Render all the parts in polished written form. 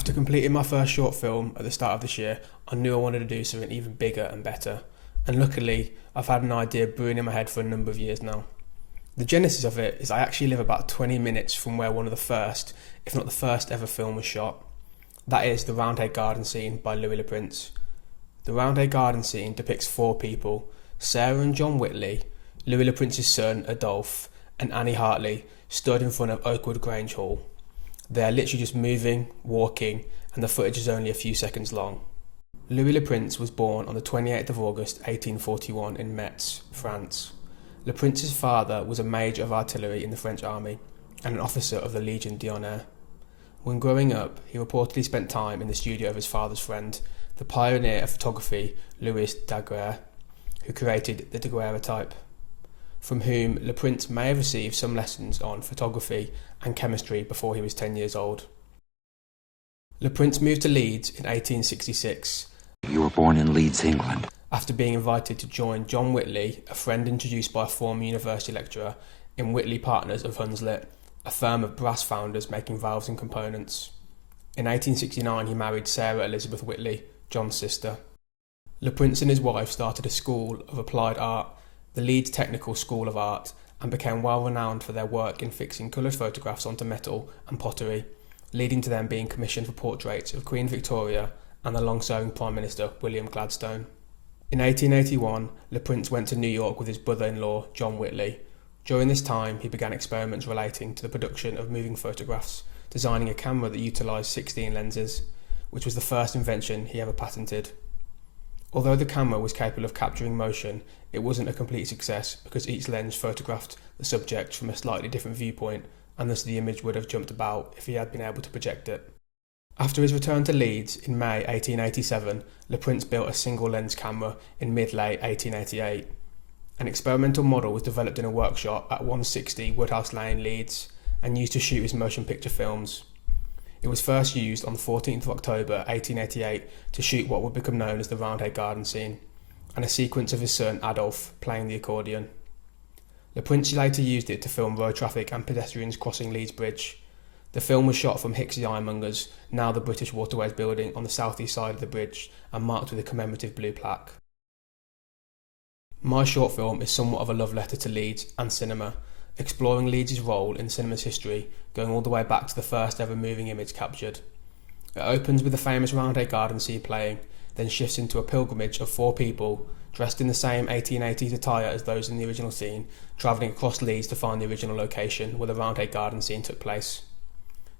After completing my first short film at the start of this year, I knew I wanted to do something even bigger and better, and luckily I've had an idea brewing in my head for a number of years now. The genesis of it is I actually live about 20 minutes from where one of the first, if not the first ever film was shot. That is the Roundhay Garden Scene by Louis Le Prince. The Roundhay Garden Scene depicts four people: Sarah and John Whitley, Louis Le Prince's son Adolphe, and Annie Hartley, stood in front of Oakwood Grange Hall. They are literally just moving, walking, and the footage is only a few seconds long. Louis Le Prince was born on the 28th of August 1841 in Metz, France. Le Prince's father was a major of artillery in the French army and an officer of the Légion d'honneur. When growing up, he reportedly spent time in the studio of his father's friend, the pioneer of photography Louis Daguerre, who created the daguerreotype, from whom Le Prince may have received some lessons on photography and chemistry before he was 10 years old. Le Prince moved to Leeds in 1866. You were born in Leeds, England. After being invited to join John Whitley, a friend introduced by a former university lecturer, in Whitley Partners of Hunslet, a firm of brass founders making valves and components. In 1869 he married Sarah Elizabeth Whitley, John's sister. Le Prince and his wife started a school of applied art, the Leeds Technical School of Art, and became well renowned for their work in fixing coloured photographs onto metal and pottery, leading to them being commissioned for portraits of Queen Victoria and the long-serving Prime Minister William Gladstone. In 1881, Le Prince went to New York with his brother-in-law John Whitley. During this time, he began experiments relating to the production of moving photographs, designing a camera that utilised 16 lenses, which was the first invention he ever patented. Although the camera was capable of capturing motion, it wasn't a complete success because each lens photographed the subject from a slightly different viewpoint, and thus the image would have jumped about if he had been able to project it. After his return to Leeds in May 1887, Le Prince built a single-lens camera in mid-late 1888. An experimental model was developed in a workshop at 160 Woodhouse Lane, Leeds, and used to shoot his motion picture films. It was first used on the 14th of October 1888 to shoot what would become known as the Roundhay Garden Scene, and a sequence of his son Adolphe playing the accordion. Le Prince later used it to film road traffic and pedestrians crossing Leeds Bridge. The film was shot from Hicks's Ironmongers, now the British Waterways building on the southeast side of the bridge, and marked with a commemorative blue plaque. My short film is somewhat of a love letter to Leeds and cinema, exploring Leeds' role in cinema's history, going all the way back to the first ever moving image captured. It opens with the famous Roundhay Garden Scene playing, then shifts into a pilgrimage of four people, dressed in the same 1880s attire as those in the original scene, travelling across Leeds to find the original location where the Roundhay Garden Scene took place.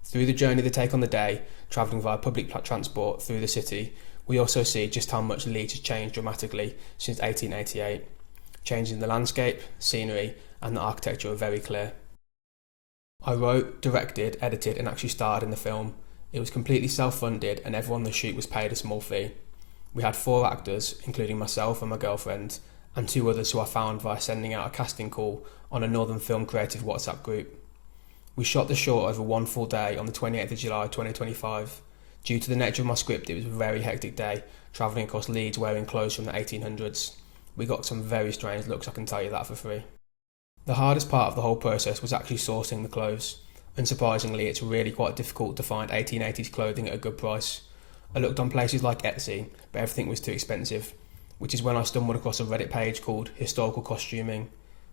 Through the journey they take on the day, travelling via public transport through the city, we also see just how much Leeds has changed dramatically since 1888. Changes in the landscape, scenery, and the architecture are very clear. I wrote, directed, edited, and actually starred in the film. It was completely self-funded, and everyone on the shoot was paid a small fee. We had 4 actors, including myself and my girlfriend, and 2 others who I found via sending out a casting call on a Northern Film Creative WhatsApp group. We shot the short over one full day on the 28th of July 2025. Due to the nature of my script, it was a very hectic day, travelling across Leeds wearing clothes from the 1800s. We got some very strange looks, I can tell you that for free. The hardest part of the whole process was actually sourcing the clothes. Unsurprisingly, it's really quite difficult to find 1880s clothing at a good price. I looked on places like Etsy, but everything was too expensive, which is when I stumbled across a Reddit page called Historical Costuming.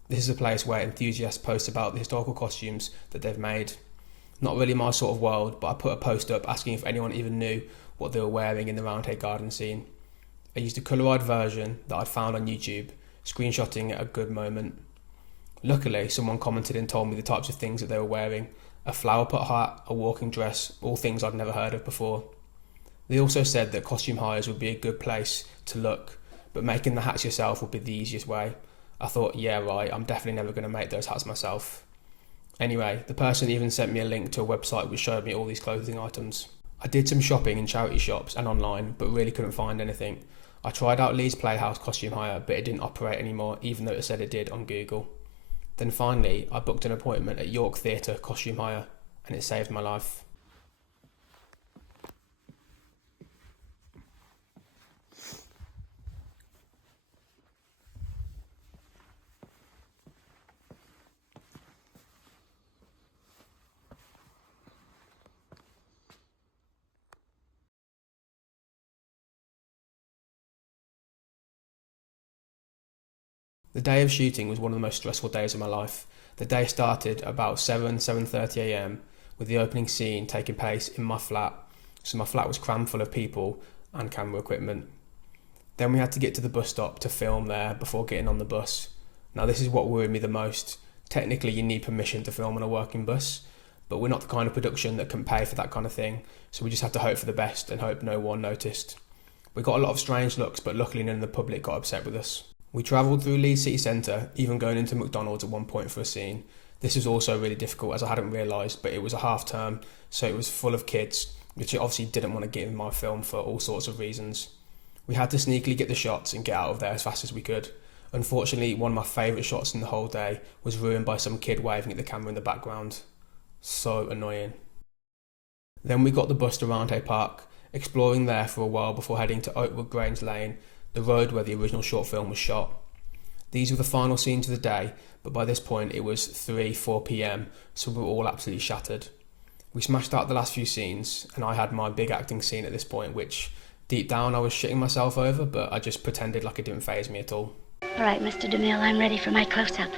This is a place where enthusiasts post about the historical costumes that they've made. Not really my sort of world, but I put a post up asking if anyone even knew what they were wearing in the Roundhay Garden Scene. I used a colour-eyed version that I'd found on YouTube, screenshotting at a good moment. Luckily, someone commented and told me the types of things that they were wearing: a flower pot hat, a walking dress, all things I'd never heard of before. They also said that costume hires would be a good place to look, but making the hats yourself would be the easiest way. I thought, yeah right, I'm definitely never going to make those hats myself. Anyway, the person even sent me a link to a website which showed me all these clothing items. I did some shopping in charity shops and online, but really couldn't find anything. I tried out Leeds Playhouse Costume Hire, but it didn't operate anymore, even though it said it did on Google. Then finally, I booked an appointment at York Theatre Costume Hire, and it saved my life. The day of shooting was one of the most stressful days of my life. The day started about 7:30am with the opening scene taking place in my flat, so my flat was crammed full of people and camera equipment. Then we had to get to the bus stop to film there before getting on the bus. Now this is what worried me the most. Technically you need permission to film on a working bus, but we're not the kind of production that can pay for that kind of thing, so we just had to hope for the best and hope no one noticed. We got a lot of strange looks, but luckily none of the public got upset with us. We travelled through Leeds city centre, even going into McDonald's at one point for a scene. This was also really difficult as I hadn't realised, but it was a half term, so it was full of kids, which I obviously didn't want to get in my film for all sorts of reasons. We had to sneakily get the shots and get out of there as fast as we could. Unfortunately, one of my favourite shots in the whole day was ruined by some kid waving at the camera in the background. So annoying. Then we got the bus to Roundhay Park, exploring there for a while before heading to Oakwood Grange Lane, the road where the original short film was shot. These were the final scenes of the day, but by this point it was 3-4pm, so we were all absolutely shattered. We smashed out the last few scenes, and I had my big acting scene at this point, which deep down I was shitting myself over, but I just pretended like it didn't faze me at all. All right, Mr. DeMille, I'm ready for my close-up.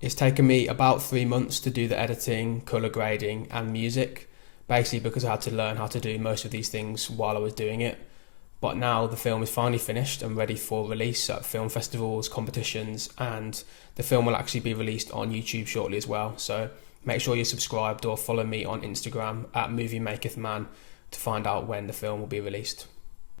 It's taken me about 3 months to do the editing, colour grading and music, basically because I had to learn how to do most of these things while I was doing it. But now the film is finally finished and ready for release at film festivals, competitions, and the film will actually be released on YouTube shortly as well. So make sure you're subscribed or follow me on Instagram at MovieMakerthMan to find out when the film will be released.